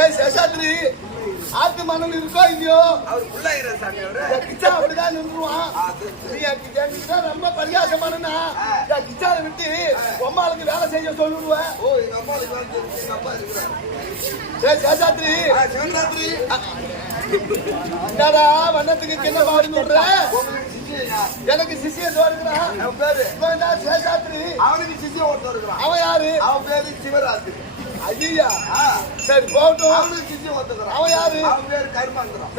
ஏய் சேஷாத்ரி, ஆத்து மணல் இருக்கோ இல்லையோ அவர் புள்ளாயிர சாமி அவரு கிச்சா அப்படிதான் நின்றுவான். நீ என்கிட்ட ரொம்ப பரிகாசமானா கிச்சால விட்டு அம்மாளுக்கு வேலை செய்ய சொல்லுவேன். ஓ எங்க அம்மாளுக்கு எங்க அப்பா இருக்கிறார். ஏய் சேஷாத்ரி, சிவராத்திரி என்னடா வண்ணத்துக்கு கிண்ண பாடி சொல்ற? எனக்கு சிஷியன் இருக்கிறான். அவன் பேரு சேஷாத்ரி. அவனுக்கு சிஷியன் ஒருத்தர் இருக்கிறான். அவன் யாரு? அவன் பேரு சிவராத்திரி. ஐயா சரி போகட்டும். அவனுக்கு சிஷியன் ஒருத்தர். அவன் யாரு? அவன் பேரு கருமாந்திரம்.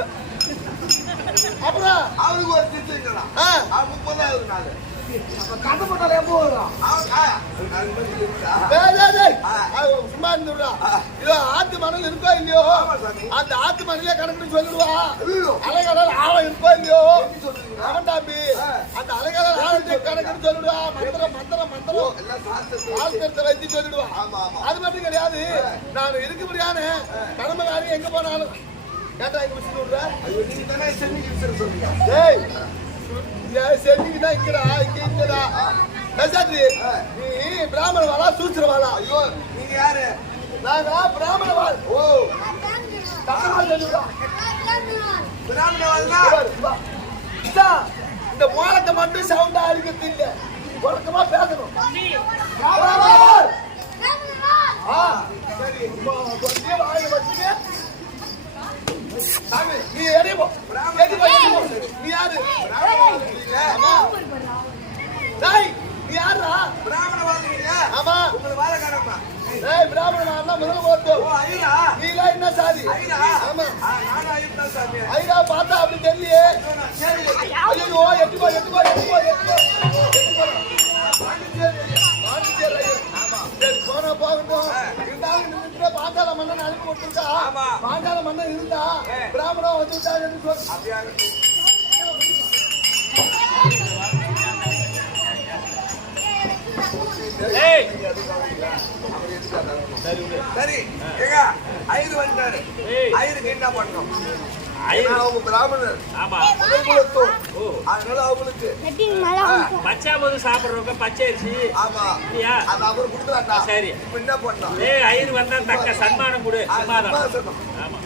அப்புறம் அவனுக்கு ஒரு சிஷியன். அவன் 30வது நாள் கதை போட்டால எப்போ வரும்? சும்மா இருந்துடா. இதோ ஆத்து மணல் இருக்கோ இல்லையோ அந்த ஆத்து மணலே கணக்குன்னு சொல்லிடுவா. அலைகடல் ஆழம் இருக்கோ இல்லையோ அவன் டாப்பி அந்த அலைகடல் ஆழத்தை கணக்குன்னு சொல்லிடுவா. மந்திரம் மந்திரம் மந்திரம் ஆழ்த்தத்தை வைத்து சொல்லிடுவா. அது மட்டும் கிடையாது, நான் இருக்கும்படியான கடமைக்காரி எங்க போனாலும் கேட்டா எங்க விட்டு விடுறேன். சென்னிக்குதான் இங்கடா இங்க இங்கடா. நீ பிராமண வாழா சூத்திர வாழா? ஐயோ நீங்க யாரு? நாங்க பிராமண வாழ். ஓ பிராமண வாழ்னா இந்த மோளத்தை மட்டும் சவுண்டா அடிக்கிறது இல்ல, உறக்கமா பேசணும். சரி வாயில வச்சுக்க. நீ எறியப்போ நீ யாரு? நீ யாரா? பிராமணவாதிங்க. ஆமா உங்களை வாழக்காரம்மா. ஏய் பிராமணனா முதல்ல ஓட்டு. ஓ ஐயா நீலா என்ன சாதி? ஐயா ஆமா நானா ஐயா சாமி. ஐயா பார்த்தா அப்படி தெரியலையே. சரி ஐயோ எட்டுக்கோ எட்டுக்கோ எட்டுக்கோ எட்டுக்கோ பாண்டிச்சேரி. ஆமா சரி போனா போகட்டும். இருந்தாலும் நின்றுட்டு பாஞ்சால மன்னன் அனுப்பி விட்டுருக்கா. பாஞ்சால மன்னன் இருந்தா பிராமணன் வந்துட்டாருன்னு சொல்லு. சரி ஏங்க ஐயர் வந்துட்டாரு. ஐயருக்கு என்ன பண்ணணும்? அவங்க பிராமணர். அதனால அவங்களுக்கு பச்சை போது சாப்பிடுறவங்க பச்சை அரிசி. ஆமா இல்லையா? அது அப்புறம் கொடுத்துறாங்க. சரி இப்ப என்ன பண்ணணும்? ஐயர் வந்தா தக்க சன்மானம் கொடு. சமாதானம். ஆமா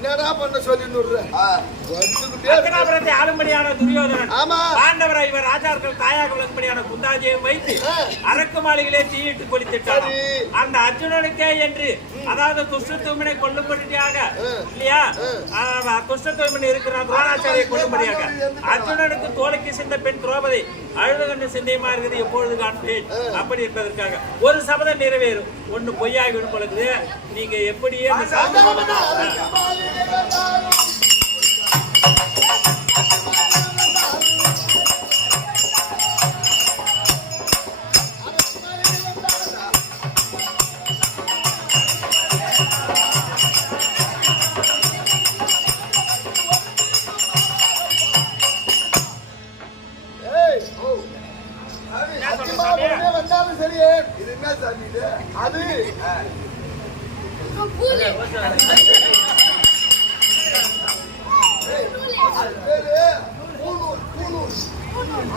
என்னடா பண்ண சொல்லி ஆளும்படியான துரியோதனன் பாண்டவரை இவர் ராஜாக்கள் தாயாக விளங்கும்படியான குந்தாஜியை வைத்து அரக்கு மாளிகளே தீயிட்டு கொளுத்திட்டார். அந்த அர்ஜுனனுக்கே என்று அதாவது துஷ்டத்தூமனை கொல்லும்படியாக இல்லையா துஷ்டத்தூமன் இருக்கிற துரோணாச்சாரியை கொல்லும்படியாக அர்ஜுனனுக்கு தோலைக்கு சென்ற பெண் திரௌபதி அழுது கண்டு சிந்தையமா இருக்குது எப்பொழுது காண்பேன் அப்படி என்பதற்காக ஒரு சபதம் நிறைவேறும். ஒண்ணு பொய்யாகி விடும் பொழுது நீங்க எப்படியே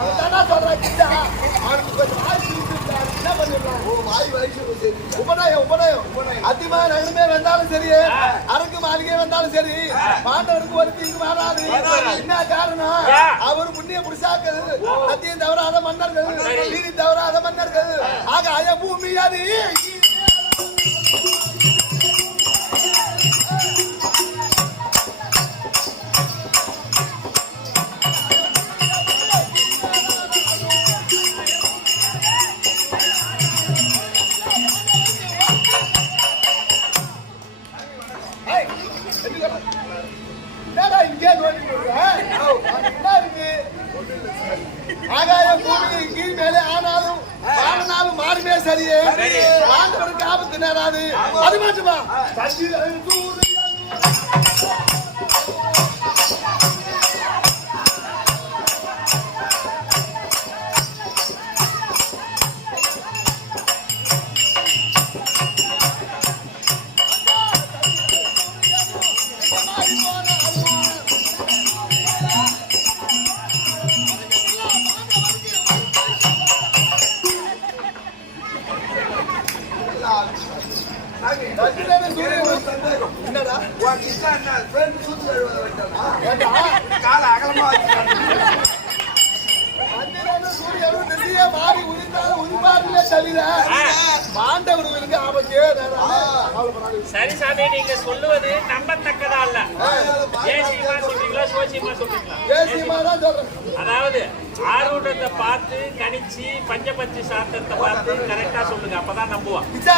அவன்தானா சொல்றான் கிட்டா. அவனுக்கு கொஞ்சம் வாய் சுருக்கிட்டாரு. என்ன பண்ணிடலாம்? வாய் வயசு சரி உபநயம் அதிகமா நகரமே வந்தாலும் சரி, அரக்கு மாளிகை வந்தாலும் சரி, பாண்டவருக்கு ஒரு தீங்கு வராது. என்ன காரணம்? அவர் புண்ணிய புருஷாக்கள், சத்தியம் தவறாத மன்னர்கள், நீதி தவறாத மன்னர்கள். ஆக அய பூமி அது என்னடா இங்கே நோண்டி போடுற? என்ன இருக்கு? ஆகாயம் பூமி கீழ் மேலே ஆனாலும் மாறினாலும் மாறுமே சரியே. ஆண்டவருக்கு ஆபத்து நேராது. அது மட்டுமா? என்னடா கால அகலமா சூரியன் திசையே மாறி உதித்தாலும் உதிப்பார்களே தவிர பாண்டவர்களுக்கு ஆபத்தே நேராது. சரி சாமி, நீங்க சொல்லுவது நம்பத்தக்கதா இல்ல. ஏசியமா சொல்றீங்களா, சோசியமா சொல்றீங்களா? தேசியமா தான் சொல்றேன். அதாவது ஆரூடத்தை பார்த்து கணிச்சு பஞ்சபட்சி சாஸ்திரத்தை பார்த்து கரெக்டா சொல்லுங்க, அப்பதான் நம்புவான். இச்சா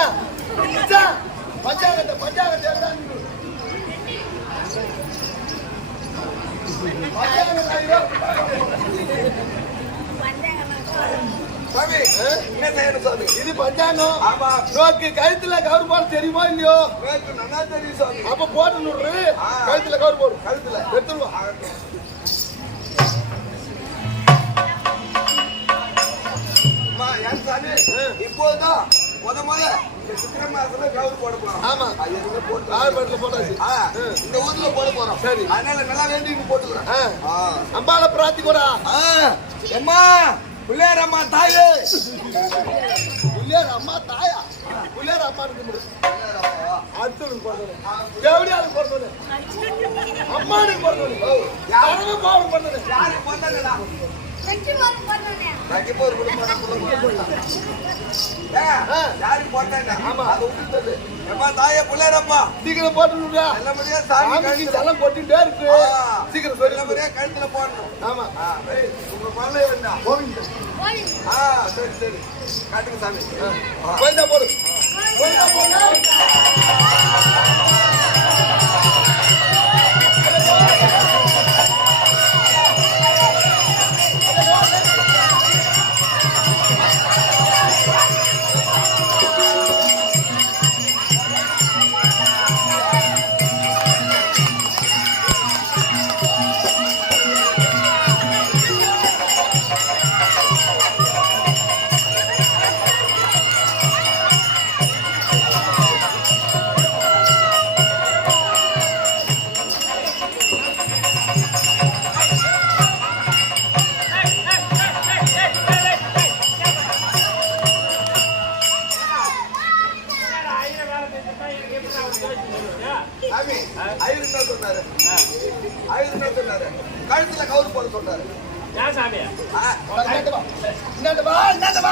இச்சா பஞ்சாங்கத்தை பஞ்சாங்கத்தை சாமி என்ன செய்யணும் சாமி? இது பஞ்சாங்கம். ஆமா. நோக்கு கழுத்துல கவர் போட தெரியுமா இல்லையோ? எனக்கு நல்லா தெரியும் சாமி. அப்ப போட்டு நூறு கழுத்துல கவர் போடு. கழுத்துல எடுத்துருவா. அம்மா, ஏன் சாமி? இப்போதான் முதல்ல இந்த சித்திரை மாசத்துல கவுரு போட போறோம். ஆமா. அது எதுவுமே போட்டு ஆழ்பட்டில போட்டாச்சு. இந்த ஊர்ல போட போறோம். சரி. அதனால நல்லா வேண்டி போட்டுக்கிறேன். அம்பால பிரார்த்திக்கோடா. அம்மா பிள்ளையார் அம்மா தாயே. புள்ளியார் அம்மா தாயா? புள்ளியார் அம்மா இருக்கு. அடுத்தவனுக்கு பிறந்தது. எப்படியாருக்கு பிறந்தது? அம்மானுக்கு பிறந்தது. யாருக்கு போகணும் பிறந்தது? யாருக்கு பிறந்ததுடா? யாருக்கு போட்டேன்? ஆமா. அது விட்டுட்டது. அம்மா தாயே பிள்ளையார் அம்மா சீக்கிரம் போட்டுடா. நல்லபடியா சாமி கழுத்துல எல்லாம் கொட்டிட்டே இருக்கு. சீக்கிரம் சொல்லி நல்லபடியா கழுத்துல போடணும். ஆமா. உங்க குழந்தை வேண்டா. கோவிந்த சரி சரி காட்டுங்க சாமி. கோவிந்தா போடு. கோவிந்தா போடு. சாமி ஐயர் என்ன சொன்னாரு? ஐயர் என்ன சொன்னாரு? கழுத்துல கவுரு போட சொன்னாரு. ஏன் சாமி? இந்தாண்ட வா. இந்தாண்ட வா.